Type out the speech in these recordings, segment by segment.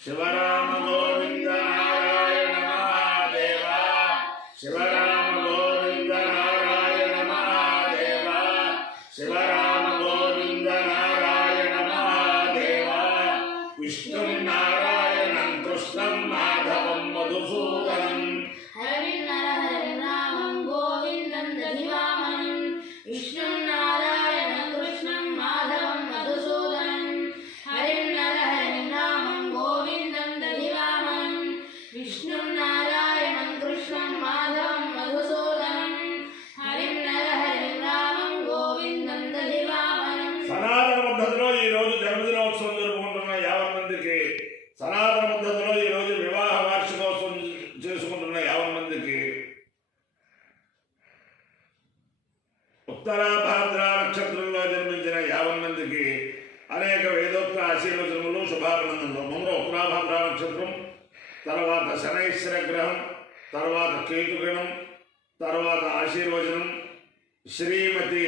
शिवराम गोविंद नारायण महादेव शिवराम गोविंद नारायण महादेव शिवराम गोविंद नारायण महादेव विष्णु नारायणं कृष्णं माधवं मधुसूदनं हरिनारायणं गोविन्दं दधिवामनं विष्णु नारायणं कृष्णं माधवं मधुसूदनं हरिनारायणं गोविन्दं दधिवामनं विष्णु नारायणं कृष्णं माधवं मधुसूदनं हरिनारायणं गोविन्दं दधिवामनं సనాతన పద్ధతిలో ఈ రోజు జన్మదినోత్సవం జరుపుకుంటున్న 50 మందికి సనాతన పద్ధతిలో ఈ రోజు వివాహ వార్షికోత్సవం చేసుకుంటున్న 50 మందికి ఉత్తరాభాద్ర నక్షత్రంలో జన్మించిన 50 మందికి అనేక వేదోక్త ఆశీర్వచనములు శుభాభినందనలు. ముందు ఉత్తరాభాద్ర నక్షత్రం, తర్వాత శనైశ్వర గ్రహం, తర్వాత కేతుగణం, తర్వాత ఆశీర్వచనం శ్రీమతి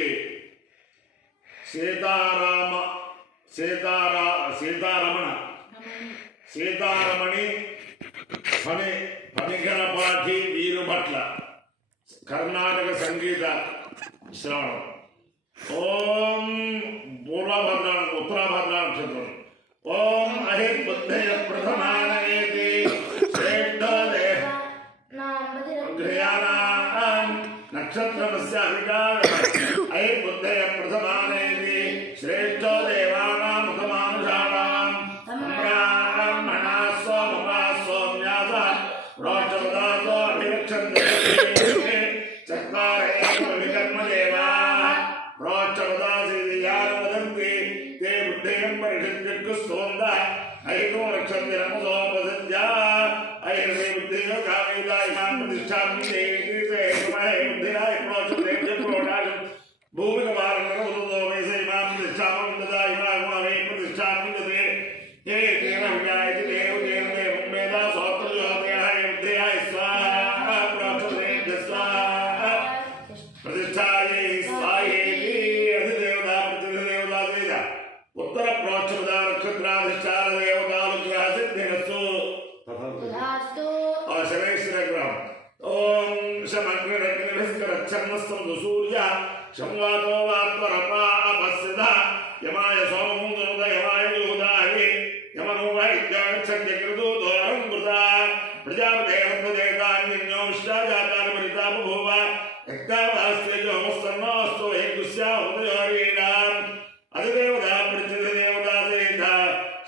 సీతారమణి ఫణిగణపాఠి వీరుభట్ల కర్ణాటక సంగీత శ్రవణం. ఓం ఉత్తరాభద్ర నక్షత్రం. ఓం అహిర్బుద్ధయ ప్రథమానయేతి శ్రేష్ఠోదే నక్షత్రమస్య అహిర్బుద్ధయ ప్రథమానయేతి శ్రేష్ఠో దేవానాం ముఖమానుషాణాం బ్రాహ్మణా సోమమా సోమ్యాస రోషవదాసో అభిరక్షంతే చత్వారే వికర్మదేవా రోషవదాసి యాన్ వదంతి తే బుద్ధేయం పరిషత్యకు స్తోంద ఐకో రక్షంతి నమసోపసద్యా ఐర్వే బుద్ధియో కామేదా ఇమాం ప్రతిష్ఠామి దేవి దేవమహే బుద్ధిరాయ ప్రోచతే ప్రోడాశం భూమిక వారంలో ఉదోమేసే ఇమాం ప్రతిష్ఠామం దదా ఇమాగమే ప్రతిష్ఠామి దదే హే తేన విజాయతి దేవ తేన దేవం వేద సోత్రయోదయాయ బుద్ధిరాయ స్వాహ ప్రోచతే స్వాహ ప్రతిష్ఠాయే స్వాహేతి అధిదేవతా ప్రతిదేవతా వేద ఉత్తర ప్రోచద నక్షత్రాధిష్టాన దేవతాలు గ్రహ సిద్ధిరస్సు तथास्तु శనైశ్వర గ్రహం. ఓం శమగ్నిరగ్నిభిస్కరచ్చన్నస్తం సూర్య సంవాదో వాత్వరపాపస్సిద యమాయ సోమముందనుద యమాయ యూదాహి యమనో వైద్యాక్షగ్రదో దోరం కృత ప్రజాపదేవదేతాన్యో విశ్వాజాతాని పరితాపభూవ యక్తావాస్త్యజోమస్తన్నోస్తు ఏకుస్యా ఉదయోరీణాం అధిదేవతా ప్రతిదేవతా సేత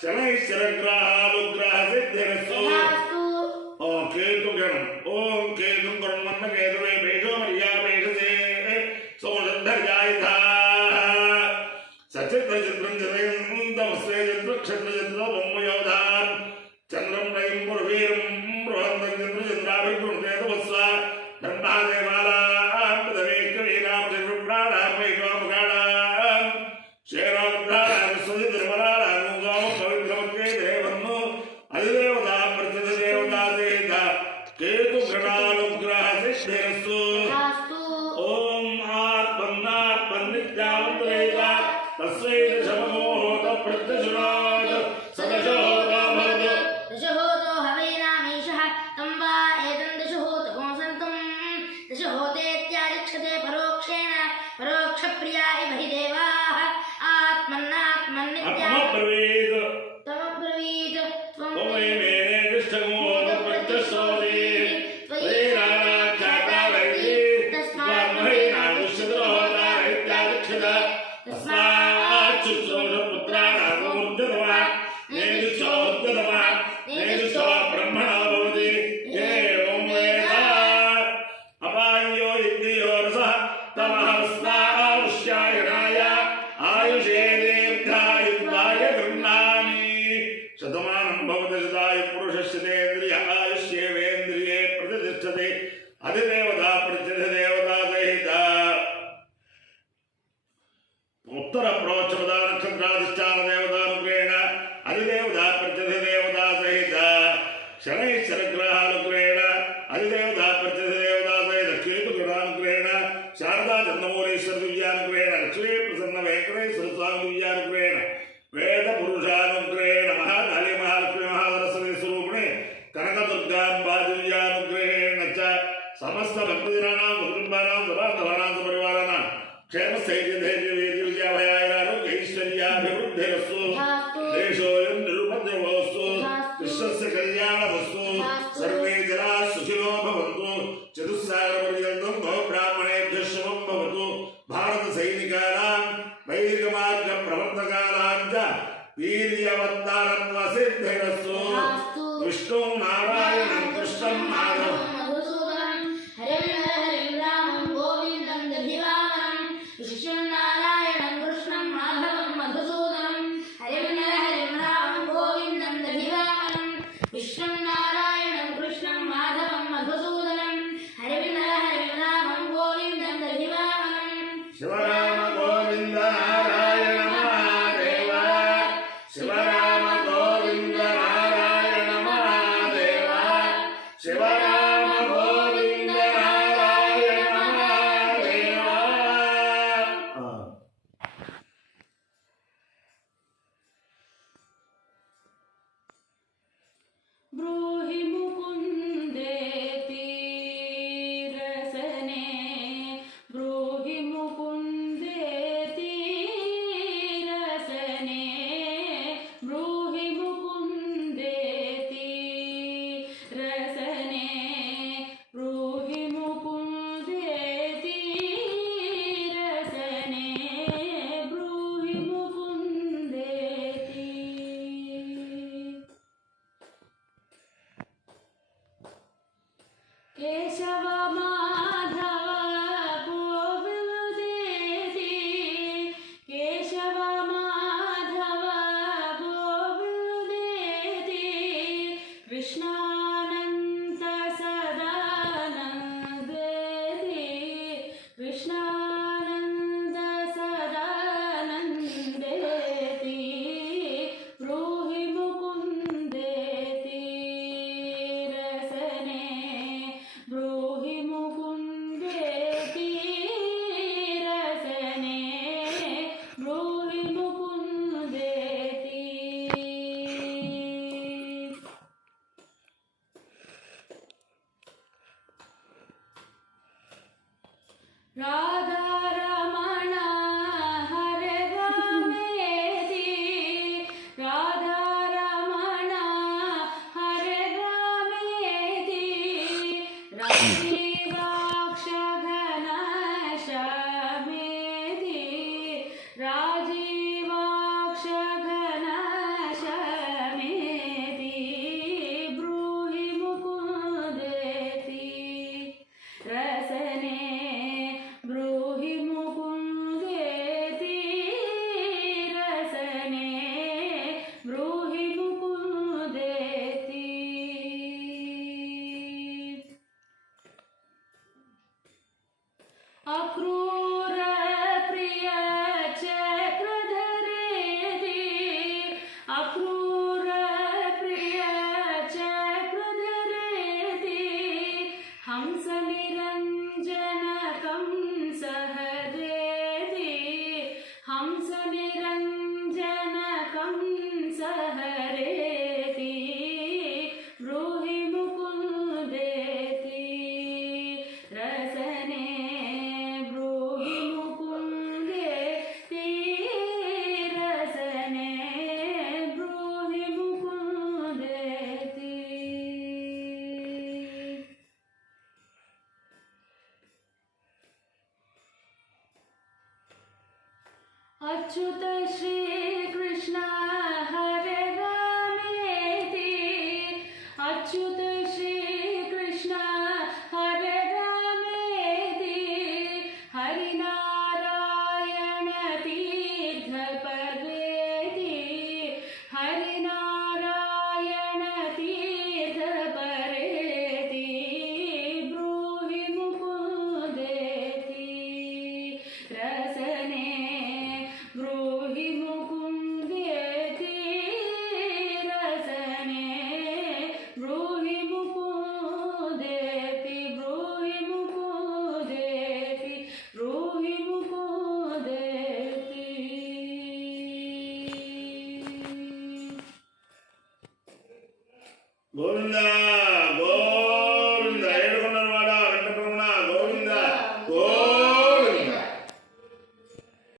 శనైశ్వర గ్రహాలుగ్రహ సిద్ధిరస్సు. ఓం కేతుగణం. ఓం కేతుం గణమన్న కేతువే భేషో మర్యా భేషసే సోషద్ధర్యాయుధ సచిత్ర చిత్రం జతయంతమస్తే చంద్రక్షత్ర చంద్ర బొమ్మయోధాన్ చంద్రం రయం పురవీరం బృహంతం చంద్ర చంద్రాభిగృహేతవస్వ బ్రహ్మాదేవాలాం పదవేకవీనాం చంద్రప్రాణాం వైకోమకాణాం క్షేరాంధ్రాం స్వది ధర్మరాళాం గోమ పవిత్రవత్తే దేవన్ను అధిదేవతా ప్రతిదేవతా సేత కేతుగణానుగ్రహ సిద్ధిరస్సు. ఓం ఆత్మన్నాత్మన్నిత్యామంత్రేత తస్మై దశమోహోత ప్రత్యశునాత్ సదశోహోత భవతు दशहोतो हवैनामीशः तं वा एतं दशहोतको सन्तं दशहोतेत्याचक्षते परोक्षेण परोक्षप्रिया इव हि देवाः आत्मन्नात्मन्नित्या ఆత్మబ్రవీత్ तमब्रवीत् त्वं ఓమే మేనే దిష్టమోహోత ప్రత్యశోది త్వైరాఖ్యాతారైతి తస్మాన్మహైనాదుష్యద్రోహోతారైత్యాదిక్షత తస్మాచ్చుశ్రోషపుత్రానామూర్ధతమా నేదుశ్చోద్గతమా నేదుశ్చో బ్రహ్మణో భవతి ఏవం వేద అపాయో ఇంద్రియో రసః తమహస్నావృష్యాయణాయ ఆయుషే దీర్ఘాయుత్వాయ గృహ్ణామి శతమానం భవతి శతాయ सिद्धिरस्तु तथास्तु। विष्णु नारायणं कृष्णं माधवं मधुसूदनं हरिं हरिं रामं गोविन्दं दधिवामनं विष्णुं नारायणं कृष्णं माधवं मधुसूदनं हरिं रामं गोविन्दं दधिवामनं विष्णुं नारायणं कृष्णं माधवं मधुसूदनं हरिं रामं गोविन्दं दधिवामनं शिवराम गोविन्द नारायण महादेव शिवराम गोविन्द नारायण महादेव शिवराम गोविन्द नारायण महादेव ब्रूहि मुकुन्देति रसने ब्रूहि मुकुन्देति रसने ब्रूहि मुकुन्देति रसने ब्रूहि मुकुन्देति रसने ब्रूहि मुकुन्देति केशव माधव गोविन्देति केशव माधव गोविन्देति कृष्णानन्त सदानन्देति कृष्णानन्द सदानन्देति ब्रूहि मुकुन्देति रसने ब्रूहि मुकुन्देति रसने ब्रूहि मुकुन्देति राधारमण हरे रामेति राधारमण हरे रामेति राजीवाक्ष घनश्यामेति राजीवाक्ष घनश्यामेति ब्रूहि मुकुन्देति रसने ब्रूहि मुकुन्देति रसने ब्रूहि मुकुन्देति अक्रूर प्रिय चक्रधरेति अक्रूर प्रिय चक्रधरेति हंस निरञ्जनकं सहदेति हंस निरञ्जनकं सहरेति ब्रूहि मुकुन्देति रसने ब्रूहि मुकुन्देति रसने ब्रूहि मुकुन्देति अच्युत श्री कृष्ण हरे रामेति अच्युत श्री कृष्ण हरे रामेति हरिनारायण तीर्थपदेति हरिनारायण तीर्थपरेति ब्रूहि मुकुन्देति रसने ब्रूहि मुकुन्देति रसने ब्रूहि मुकुन्देति ब्रूहि मुकुन्देति ब्रूहि मुकुन्देति गोविन्द गोविन्द